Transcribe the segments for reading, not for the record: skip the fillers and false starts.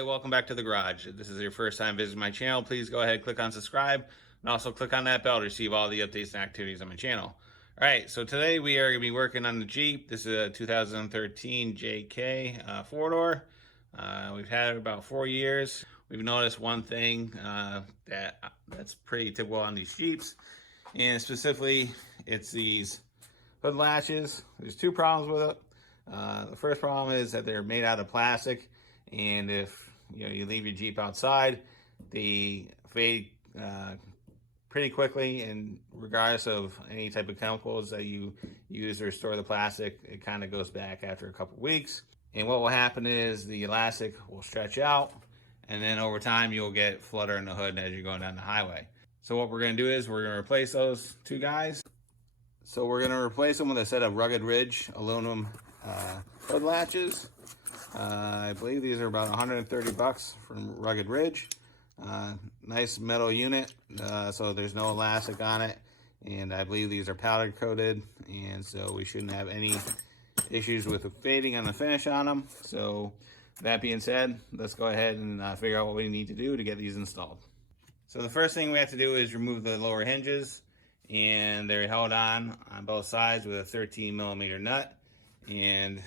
everybody, welcome back to the garage. If this is your first time visiting my channel, please go ahead, click on subscribe, and also click on that bell to receive all the updates and activities on my channel. Alright, so today we are going to be working on the Jeep. This is a 2013 JK 4-door. We've had it about 4 years. We've noticed one thing that's pretty typical on these Jeeps, and specifically it's these hood latches. There's two problems with it. The first problem is that they're made out of plastic, and if you leave your Jeep outside, they fade pretty quickly, and regardless of any type of chemicals that you use to restore the plastic, it kind of goes back after a couple weeks. And what will happen is the elastic will stretch out, and then over time you'll get flutter in the hood as you're going down the highway. So what we're going to do is we're going to replace those two guys. So we're going to replace them with a set of Rugged Ridge aluminum hood latches. I believe these are about 130 bucks from Rugged Ridge. Nice metal unit, so there's no elastic on it, and I believe these are powder coated, and so we shouldn't have any issues with the fading on the finish on them. So that being said, let's go ahead and figure out what we need to do to get these installed. So the first thing we have to do is remove the lower hinges, and they're held on both sides with a 13 millimeter nut, and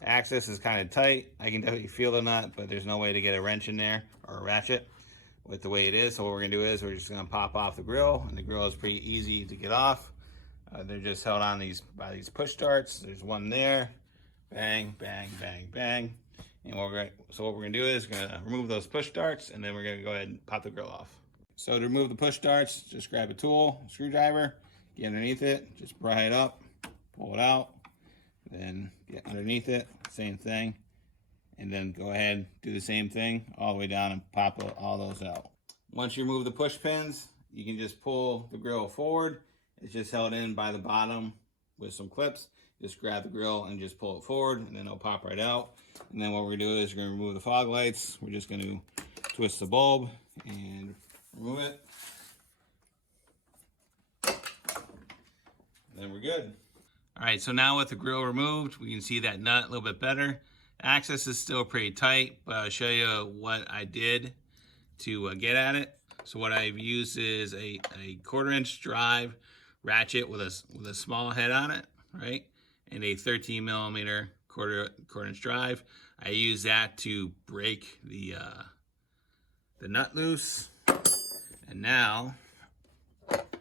access is kind of tight. I can definitely feel the nut, but there's no way to get a wrench in there or a ratchet with the way it is. So what we're gonna do is we're just gonna pop off the grill, and the grill is pretty easy to get off. They're just held on by these push starts. There's one there, bang, bang, bang, bang. And what we're gonna do is we're gonna remove those push starts, and then we're gonna go ahead and pop the grill off. So to remove the push starts, just grab a tool, a screwdriver, get underneath it, just pry it up, pull it out, then get underneath it, same thing, and then go ahead, do the same thing all the way down and pop all those out. Once you remove the push pins, you can just pull the grill forward. It's just held in by the bottom with some clips. Just grab the grill and just pull it forward, and then it'll pop right out. And then what we're gonna do is we're gonna remove the fog lights. We're just gonna twist the bulb and remove it. And then we're good. All right, so now with the grill removed, we can see that nut a little bit better. Access is still pretty tight, but I'll show you what I did to get at it. So what I've used is a 1/4-inch drive ratchet with a small head on it, right? And a 13 millimeter quarter-inch drive. I use that to break the nut loose. And now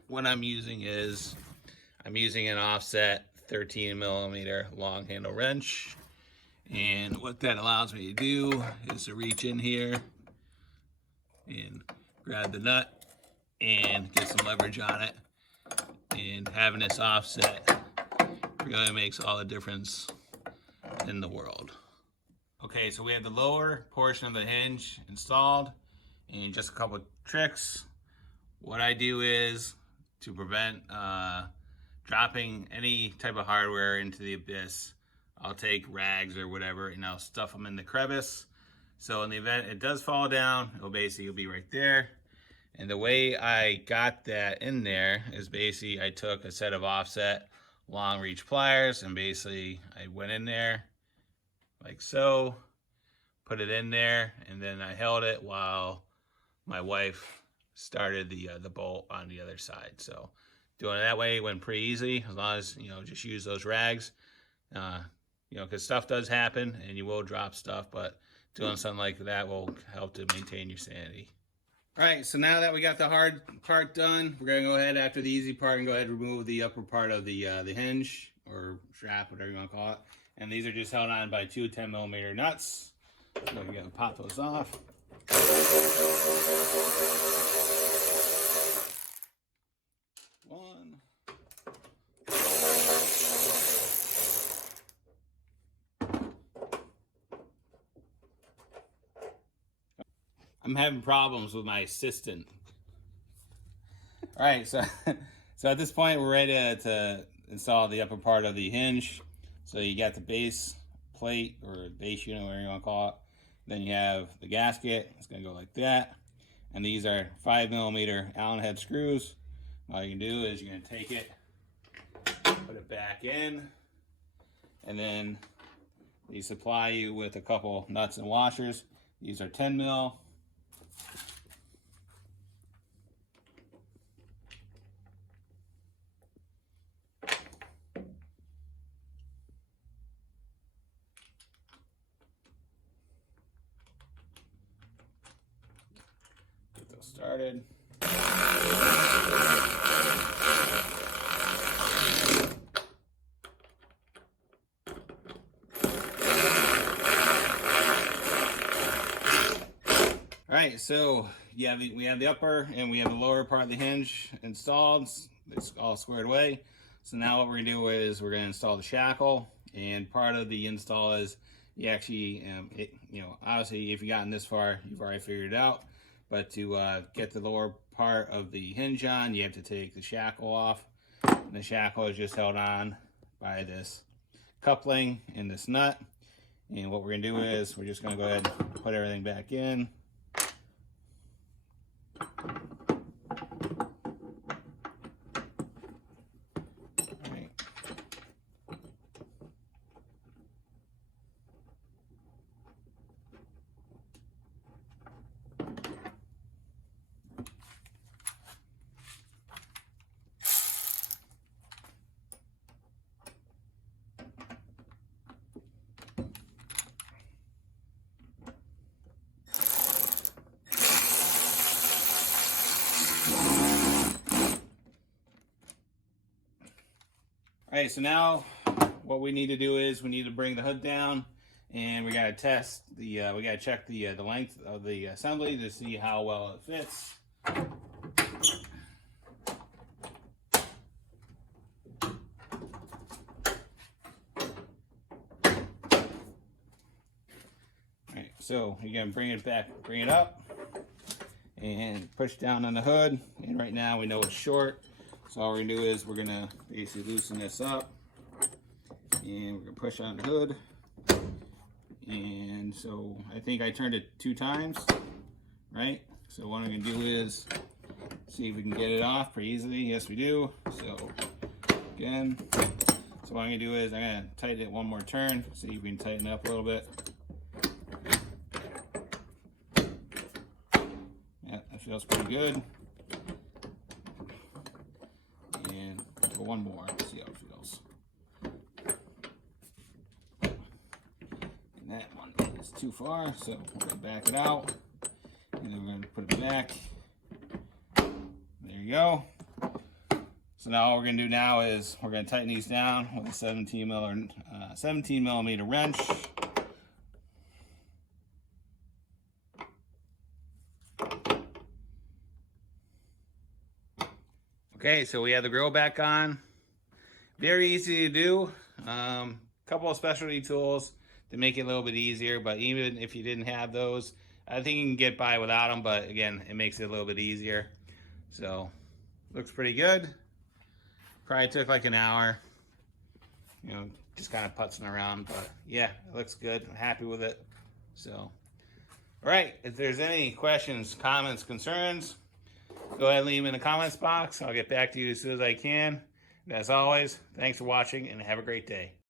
what I'm using is I'm using an offset 13 millimeter long handle wrench. And what that allows me to do is to reach in here and grab the nut and get some leverage on it. And having this offset really makes all the difference in the world. Okay, so we have the lower portion of the hinge installed, and just a couple of tricks. What I do is to prevent dropping any type of hardware into the abyss, I'll take rags or whatever and I'll stuff them in the crevice. So in the event it does fall down, it'll be right there. And the way I got that in there is basically I took a set of offset long reach pliers, and basically I went in there like so, put it in there, and then I held it while my wife started the bolt on the other side. So doing it that way went pretty easy, as long as just use those rags. Because stuff does happen and you will drop stuff, but doing something like that will help to maintain your sanity. All right, so now that we got the hard part done, we're gonna go ahead after the easy part and go ahead and remove the upper part of the hinge or strap, whatever you want to call it. And these are just held on by two 10 millimeter nuts. So we're gonna pop those off. One. I'm having problems with my assistant. All right, so at this point we're ready to install the upper part of the hinge. So you got the base plate or base unit, whatever you want to call it. Then you have the gasket. It's going to go like that. And these are 5 millimeter Allen head screws. All you can do is you're going to take it, put it back in, and then they supply you with a couple nuts and washers. These are 10 mil. Get those started. Alright, so yeah, we have the upper and we have the lower part of the hinge installed. It's all squared away. So now what we're going to do is we're going to install the shackle, and part of the install is you actually, obviously if you've gotten this far, you've already figured it out, but to get the lower part of the hinge on, you have to take the shackle off. And the shackle is just held on by this coupling and this nut. And what we're going to do is we're just going to go ahead and put everything back in. Alright, so now what we need to do is we need to bring the hood down, and we gotta test the we gotta check the length of the assembly to see how well it fits. Alright, so you're gonna bring it up and push down on the hood, and right now we know it's short. So all we're gonna do is we're gonna basically loosen this up, and we're gonna push on the hood. And so I think I turned it 2 times, right? So what I'm gonna do is see if we can get it off pretty easily. Yes, we do. So again, so what I'm gonna do is I'm gonna tighten it one more turn, see if we can tighten it up a little bit. Yeah, that feels pretty good. One more, let's see how it feels. And that one is too far, so we're going to back it out. And then we're going to put it back. There you go. So now all we're going to do now is we're going to tighten these down with a 17 millimeter wrench. Okay, so we have the grill back on. Very easy to do. Couple of specialty tools to make it a little bit easier, but even if you didn't have those, I think you can get by without them, but again, it makes it a little bit easier. So, looks pretty good. Probably took like an hour, just kind of putzing around, but yeah, it looks good. I'm happy with it. So, all right, if there's any questions, comments, concerns, go ahead and leave them in the comments box. I'll get back to you as soon as I can. And as always, thanks for watching and have a great day.